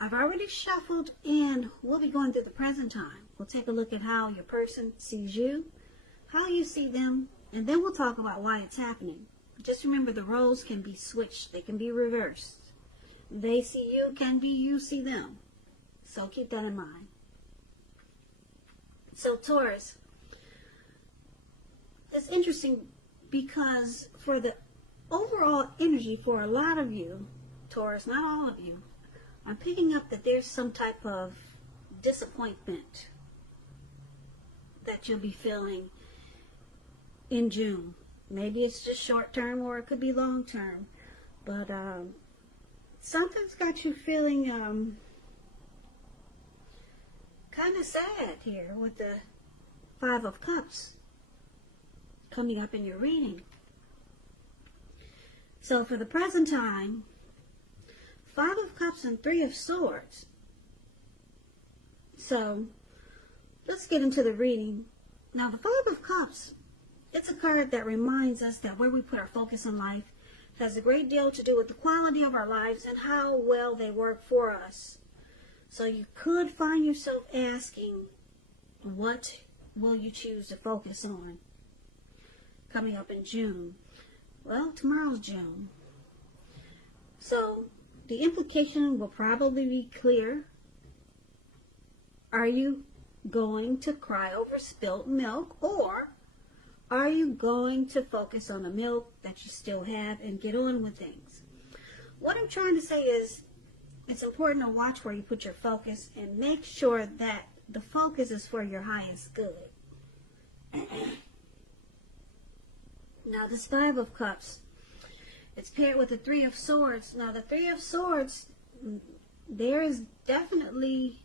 I've already shuffled and we'll be going through the present time. We'll take a look at how your person sees you, how you see them, and then we'll talk about why it's happening. Just remember, the roles can be switched. They can be reversed. They see you can be you see them. So keep that in mind. So Taurus, it's interesting because for the overall energy for a lot of you, Taurus, not all of you, I'm picking up that there's some type of disappointment that you'll be feeling in June. Maybe it's just short term or it could be long term. But something's got you feeling kind of sad here with the Five of Cups coming up in your reading. So for the present time, Five of Cups and Three of Swords. So let's get into the reading. Now the Five of Cups, it's a card that reminds us that where we put our focus in life has a great deal to do with the quality of our lives and how well they work for us. So you could find yourself asking, what will you choose to focus on coming up in June? Well, tomorrow's June. So the implication will probably be clear. Are you going to cry over spilt milk, or are you going to focus on the milk that you still have and get on with things? What I'm trying to say is it's important to watch where you put your focus and make sure that the focus is for your highest good. Now this Five of Cups, it's paired with the Three of Swords. Now the Three of Swords, there is definitely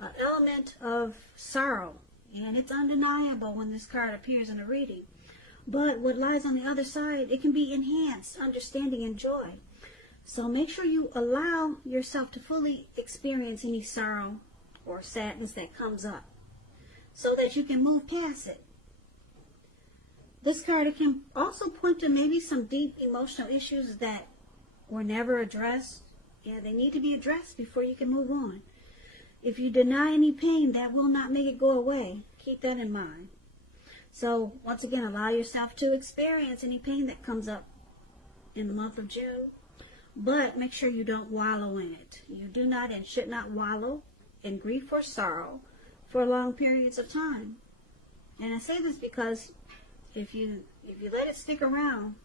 an element of sorrow, and it's undeniable when this card appears in a reading. But what lies on the other side, it can be enhanced, understanding, and joy. So make sure you allow yourself to fully experience any sorrow or sadness that comes up so that you can move past it. This card can also point to maybe some deep emotional issues that were never addressed. Yeah, they need to be addressed before you can move on. If you deny any pain, that will not make it go away. Keep that in mind. So once again, allow yourself to experience any pain that comes up in the month of June. But make sure you don't wallow in it. You do not and should not wallow in grief or sorrow for long periods of time. And I say this because if you let it stick around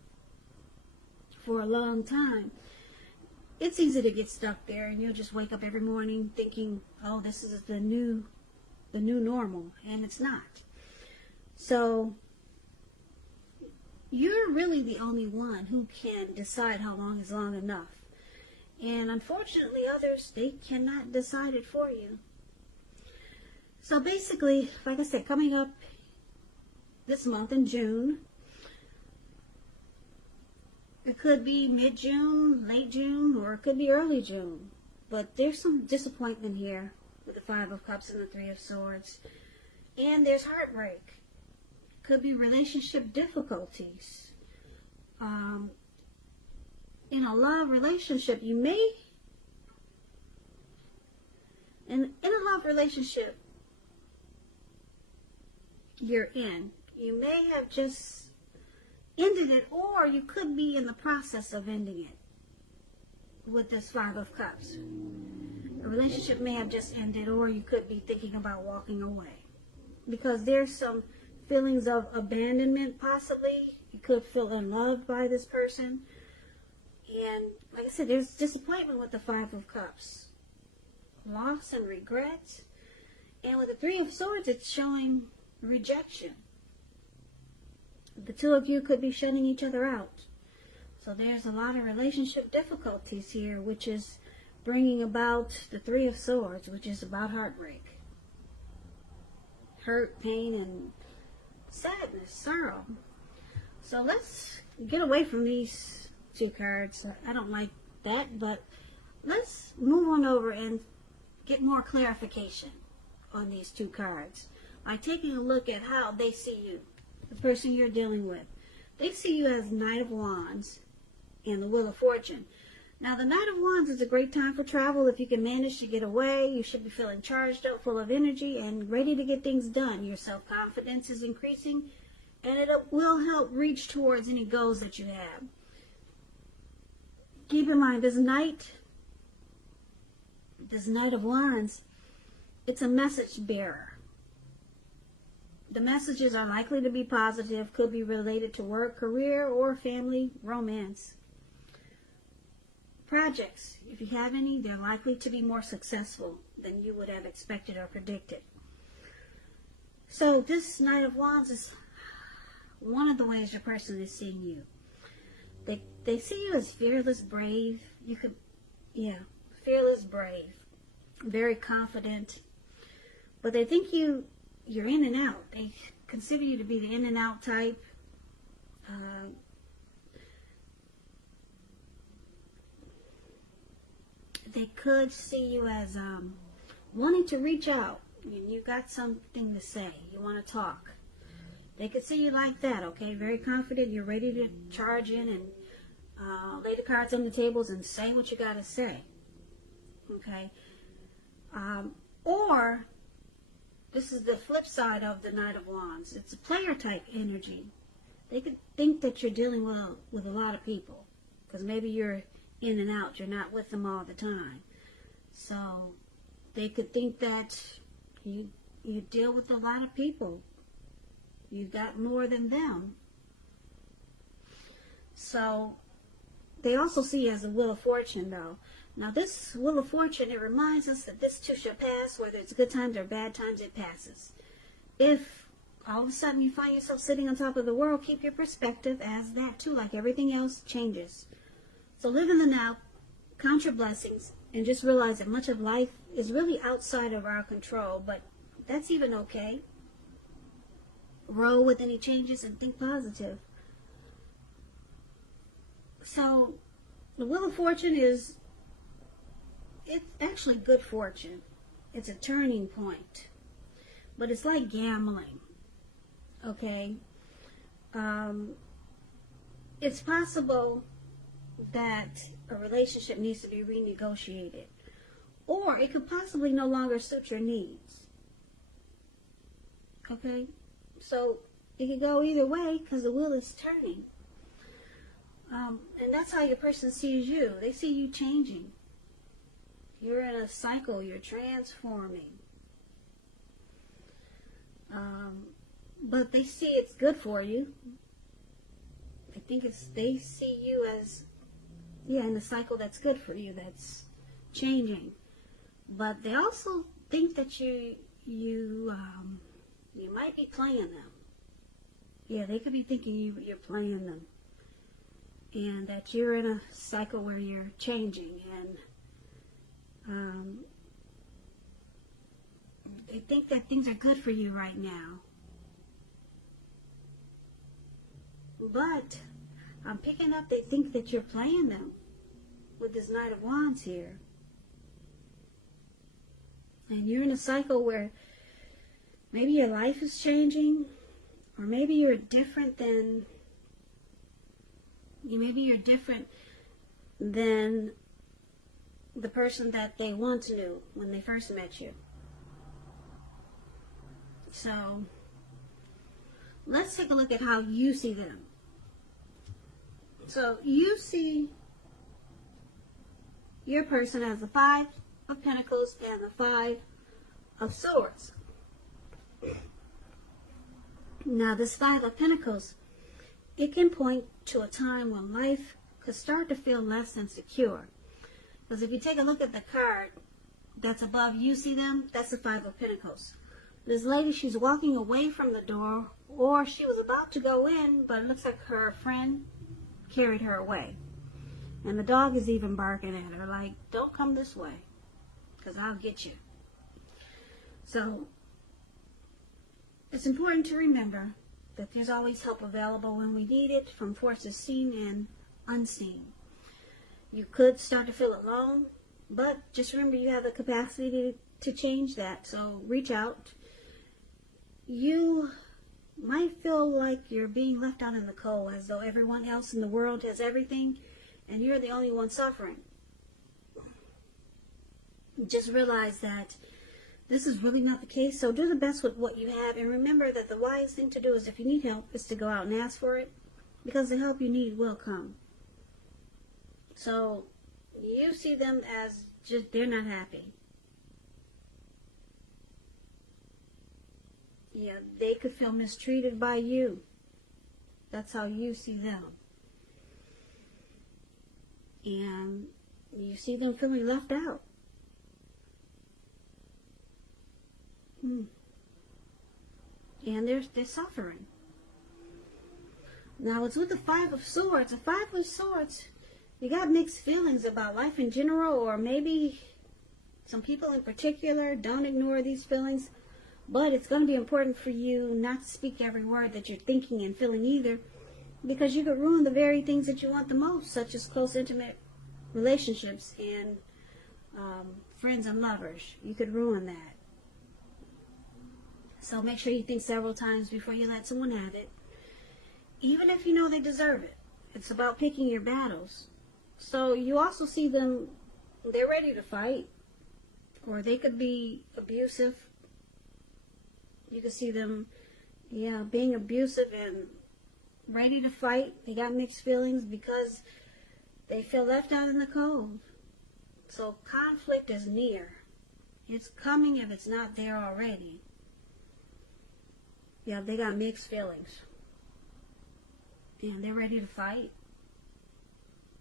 for a long time, it's easy to get stuck there, and you'll just wake up every morning thinking, oh, this is the new normal, and it's not. So you're really the only one who can decide how long is long enough. And unfortunately, others, they cannot decide it for you. So basically, like I said, coming up this month in June, it could be mid-June, late June, or it could be early June. But there's some disappointment here with the Five of Cups and the Three of Swords. And there's heartbreak. Could be relationship difficulties. In a love relationship, you may, in a love relationship you're in, you may have just ended it, or you could be in the process of ending it with this Five of Cups. A relationship may have just ended, or you could be thinking about walking away. Because there's some feelings of abandonment, possibly. You could feel unloved by this person. And like I said, there's disappointment with the Five of Cups. Loss and regret. And with the Three of Swords, it's showing rejection. The two of you could be shutting each other out. So there's a lot of relationship difficulties here, which is bringing about the Three of Swords, which is about heartbreak. Hurt, pain, and sadness, sorrow. So let's get away from these two cards. I don't like that, but let's move on over and get more clarification on these two cards by taking a look at how they see you, the person you're dealing with. They see you as Knight of Wands and the Wheel of Fortune. Now, the Knight of Wands is a great time for travel. If you can manage to get away, you should be feeling charged up, full of energy, and ready to get things done. Your self-confidence is increasing, and it will help reach towards any goals that you have. Keep in mind, this Knight of Wands, it's a message bearer. The messages are likely to be positive, could be related to work, career, or family, romance. Projects, if you have any, they're likely to be more successful than you would have expected or predicted. So this Knight of Wands is one of the ways your person is seeing you. They see you as fearless, brave. Fearless, brave, very confident. But they think you're in and out. They consider you to be the in and out type. They could see you as wanting to reach out. You got something to say. You want to talk. They could see you like that, okay? Very confident. You're ready to charge in and lay the cards on the tables and say what you got to say, okay? Or this is the flip side of the Knight of Wands. It's a player type energy. They could think that you're dealing with a lot of people because maybe you're in and out. You're not with them all the time. So they could think that you deal with a lot of people. You got more than them. So they also see you as a Wheel of Fortune, though. Now this Wheel of Fortune, it reminds us that this too shall pass. Whether it's good times or bad times, it passes. If all of a sudden you find yourself sitting on top of the world, keep your perspective as that too, like everything else, changes. So live in the now, count your blessings, and just realize that much of life is really outside of our control, but that's even okay. Roll with any changes and think positive. So the Wheel of Fortune it's actually good fortune. It's a turning point. But it's like gambling. Okay? It's possible that a relationship needs to be renegotiated. Or it could possibly no longer suit your needs. Okay? So it could go either way because the wheel is turning. And that's how your person sees you. They see you changing. You're in a cycle. You're transforming. But they see it's good for you. They see you as, in a cycle that's good for you, that's changing. But they also think that you might be playing them. Yeah, they could be thinking you're playing them. And that you're in a cycle where you're changing. And they think that things are good for you right now. But I'm picking up they think that you're playing them with this Knight of Wands here. And you're in a cycle where maybe your life is changing, or maybe you're different than the person that they once knew when they first met you. So let's take a look at how you see them. So you see your person as the Five of Pentacles and the Five of Swords. Now this Five of Pentacles, it can point to a time when life could start to feel less than secure. Because if you take a look at the card that's above, you see them, that's the Five of Pentacles. This lady, she's walking away from the door, or she was about to go in, but it looks like her friend carried her away. And the dog is even barking at her like, don't come this way, because I'll get you. So it's important to remember that there's always help available when we need it, from forces seen and unseen. You could start to feel alone, but just remember you have the capacity to change that. So reach out. You might feel like you're being left out in the cold, as though everyone else in the world has everything and you're the only one suffering. Just realize that this is really not the case. So do the best with what you have, and remember that the wise thing to do is, if you need help, is to go out and ask for it, because the help you need will come. So you see them as just, they're not happy. Yeah, they could feel mistreated by you. That's how you see them. And you see them feeling left out. And they're suffering. Now it's with the Five of Swords. The Five of Swords, you got mixed feelings about life in general, or maybe some people in particular. Don't ignore these feelings. But it's going to be important for you not to speak every word that you're thinking and feeling either, because you could ruin the very things that you want the most, such as close, intimate relationships and friends and lovers. You could ruin that. So make sure you think several times before you let someone have it, even if you know they deserve it. It's about picking your battles. So you also see them, they're ready to fight, or they could be abusive. You can see them, being abusive and ready to fight. They got mixed feelings because they feel left out in the cold. So conflict is near. It's coming if it's not there already. Yeah, they got mixed feelings. And they're ready to fight.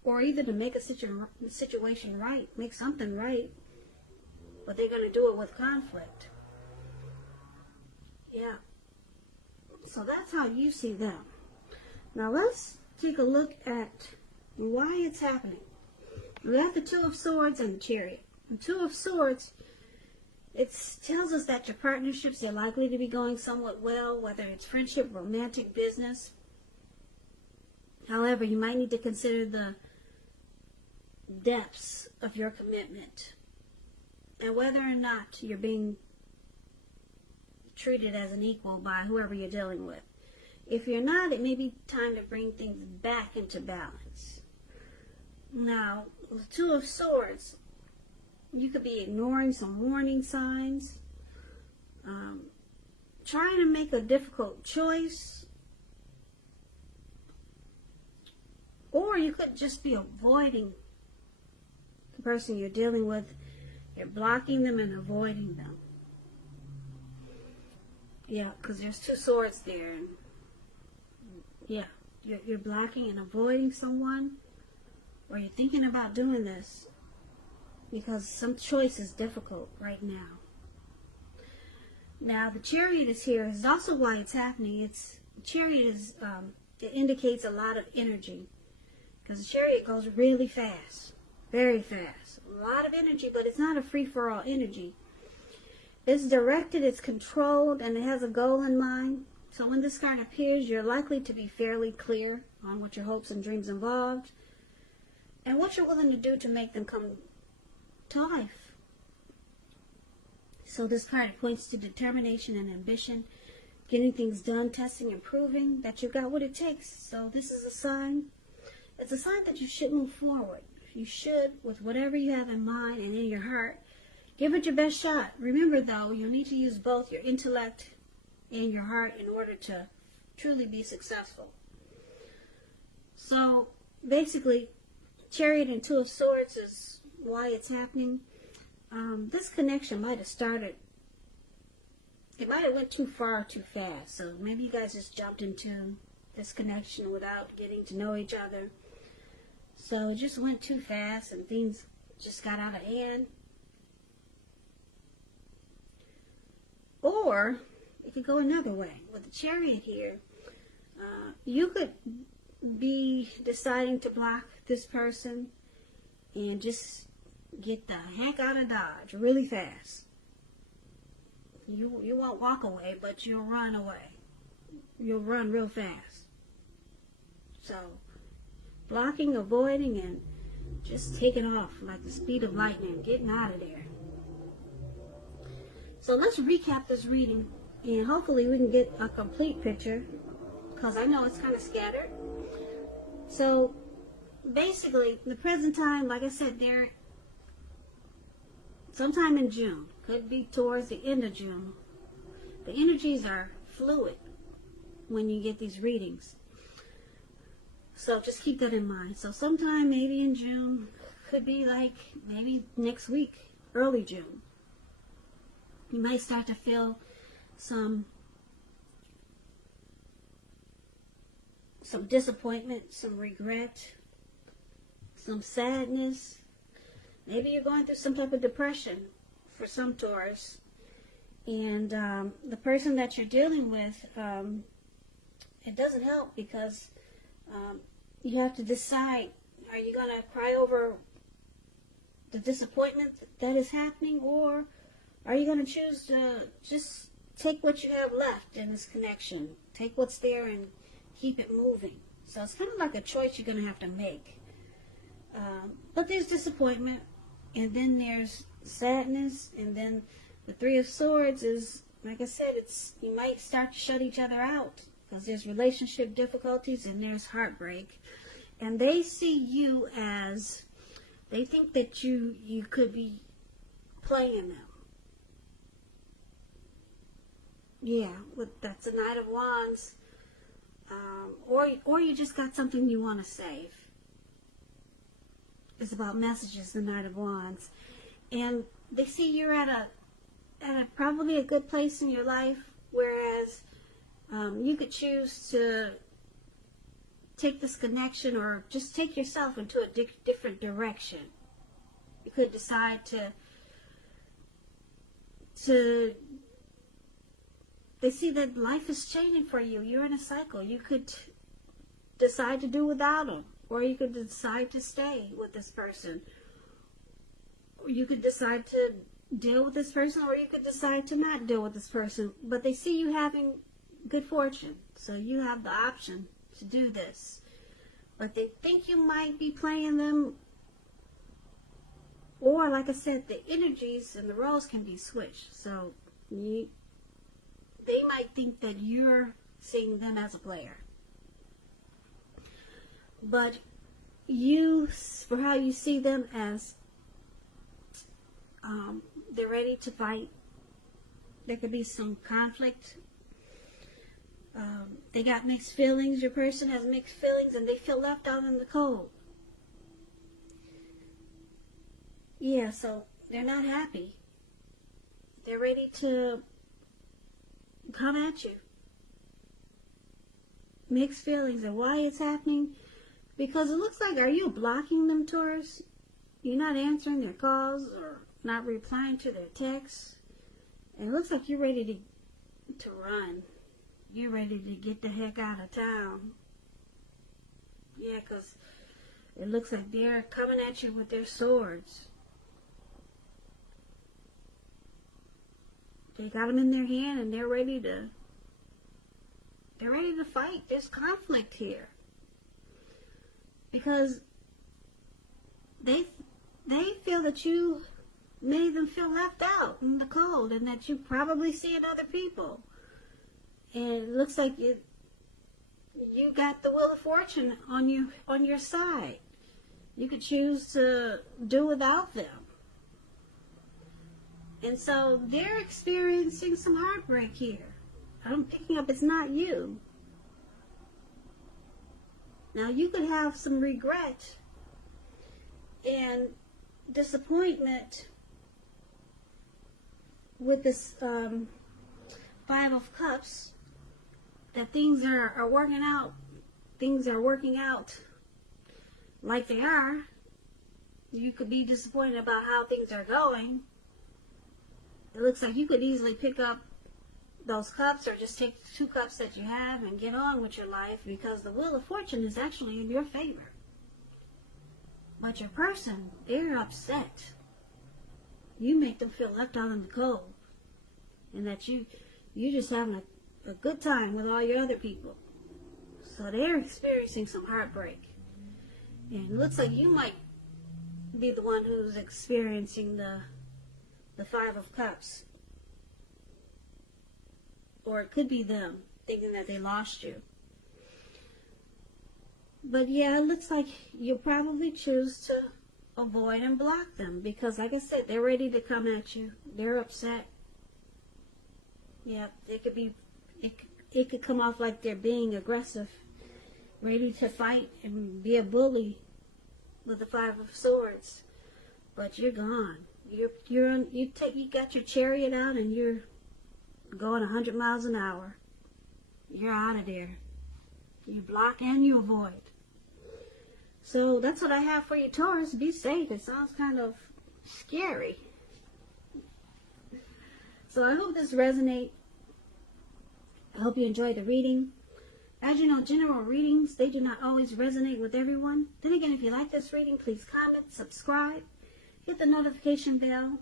Or either to make a situation right, make something right. But they're going to do it with conflict. Yeah. So that's how you see them. Now let's take a look at why it's happening. We have the Two of Swords and the Chariot. The Two of Swords, it tells us that your partnerships are likely to be going somewhat well, whether it's friendship, romantic, business. However, you might need to consider the depths of your commitment and whether or not you're being treated as an equal by whoever you're dealing with. If you're not, it may be time to bring things back into balance. Now, the Two of Swords, you could be ignoring some warning signs, trying to make a difficult choice, or you could just be avoiding the person you're dealing with. You're blocking them and avoiding them. Yeah, because there's two swords there. And yeah, you're blocking and avoiding someone, or you're thinking about doing this because some choice is difficult right now. Now, the Chariot is here. Is also why it's happening. Chariot is, it indicates a lot of energy, because the Chariot goes really fast, very fast. A lot of energy, but it's not a free-for-all energy. It's directed, it's controlled, and it has a goal in mind. So when this card appears, you're likely to be fairly clear on what your hopes and dreams involved and what you're willing to do to make them come to life. So this card points to determination and ambition, getting things done, testing and proving that you've got what it takes. So this is a sign. It's a sign that you should move forward. You should, with whatever you have in mind and in your heart, give it your best shot. Remember, though, you'll need to use both your intellect and your heart in order to truly be successful. So, basically, Chariot and Two of Swords is why it's happening. This connection might have started, it might have went too far too fast. So maybe you guys just jumped into this connection without getting to know each other. So it just went too fast and things just got out of hand. Or it could go another way. With the Chariot here, you could be deciding to block this person and just get the heck out of Dodge really fast. You won't walk away, but you'll run away. You'll run real fast. So, blocking, avoiding, and just taking off like the speed of lightning, getting out of there. So let's recap this reading, and hopefully we can get a complete picture, because I know it's kind of scattered. So basically, the present time, like I said, they're sometime in June. Could be towards the end of June. The energies are fluid when you get these readings. So just keep that in mind. So sometime maybe in June, could be like maybe next week, early June. You might start to feel some disappointment, some regret, some sadness. Maybe you're going through some type of depression for some Taurus. And the person that you're dealing with, it doesn't help because you have to decide, are you going to cry over the disappointment that is happening, or are you going to choose to just take what you have left in this connection, take what's there and keep it moving? So it's kind of like a choice you're going to have to make. But there's disappointment, and then there's sadness, and then the Three of Swords is, like I said, you might start to shut each other out because there's relationship difficulties and there's heartbreak. And they see you as, they think that you could be playing them. Yeah, that's a Knight of Wands. Or you just got something you want to save. It's about messages, the Knight of Wands. And they see you're at a probably a good place in your life, whereas you could choose to take this connection or just take yourself into a different direction. You could decide to they see that life is changing for you. You're in a cycle. You could decide to do without them, or you could decide to stay with this person. Or you could decide to deal with this person, or you could decide to not deal with this person. But they see you having good fortune, so you have the option to do this. But they think you might be playing them, or like I said, the energies and the roles can be switched. So they might think that you're seeing them as a player. But you, for how you see them as, they're ready to fight. There could be some conflict. They got mixed feelings. Your person has mixed feelings and they feel left out in the cold. Yeah, so they're not happy. They're ready to come at you. Mixed feelings. And why it's happening? Because it looks like, are you blocking them, Taurus? You're not answering their calls or not replying to their texts. And it looks like you're ready to run. You're ready to get the heck out of town. Yeah, because it looks like they're coming at you with their swords. They got them in their hand and they're ready to fight. There's conflict here. Because they feel that you made them feel left out in the cold, and that you probably see in other people. And it looks like you got the Wheel of Fortune on your side. You could choose to do without them. And so they're experiencing some heartbreak here. I'm picking up it's not you. Now you could have some regret and disappointment with this Five of Cups, that things are working out. Things are working out like they are. You could be disappointed about how things are going. It looks like you could easily pick up those cups, or just take the 2 cups that you have and get on with your life, because the Wheel of Fortune is actually in your favor. But your person, they're upset. You make them feel left out in the cold, and that you're just having a good time with all your other people. So they're experiencing some heartbreak. And it looks like you might be the one who's experiencing the Five of Cups. Or it could be them thinking that they lost you. But yeah, it looks like you'll probably choose to avoid and block them because, like I said, they're ready to come at you. They're upset. Yeah, it could be, it could come off like they're being aggressive, ready to fight and be a bully with the Five of Swords. But you're gone. You got your chariot out and you're going 100 miles an hour. You're out of there. You block and you avoid. So that's what I have for you, Taurus. Be safe. It sounds kind of scary. So I hope this resonates. I hope you enjoyed the reading. As you know, general readings, they do not always resonate with everyone. Then again, if you like this reading, please comment, subscribe, hit the notification bell.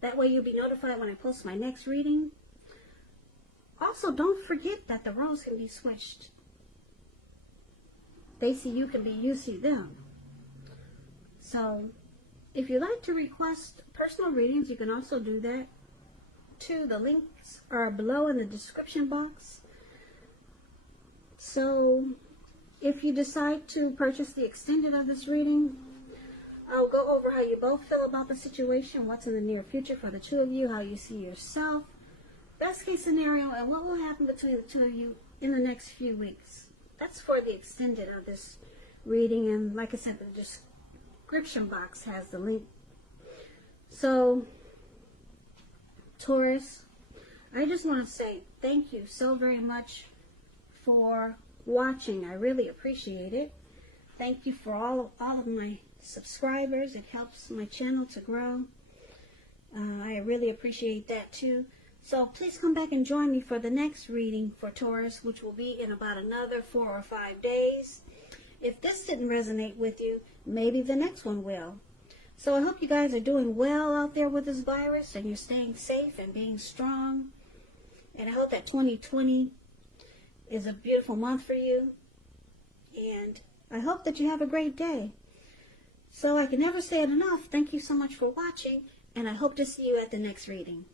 That way you'll be notified when I post my next reading. Also, don't forget that the roles can be switched. They see you can be you see them. So, if you'd like to request personal readings, you can also do that too. The links are below in the description box. So, if you decide to purchase the extended of this reading, I'll go over how you both feel about the situation, what's in the near future for the two of you, how you see yourself, best case scenario, and what will happen between the two of you in the next few weeks. That's for the extended of this reading, and like I said, the description box has the link. So, Taurus, I just want to say thank you so very much for watching. I really appreciate it. Thank you for all of my subscribers. It helps my channel to grow. I really appreciate that too. So please come back and join me for the next reading for Taurus, which will be in about another 4 or 5 days. If this didn't resonate with you, maybe the next one will. So I hope you guys are doing well out there with this virus and you're staying safe and being strong. And I hope that 2020 is a beautiful month for you. And I hope that you have a great day. So I can never say it enough. Thank you so much for watching, and I hope to see you at the next reading.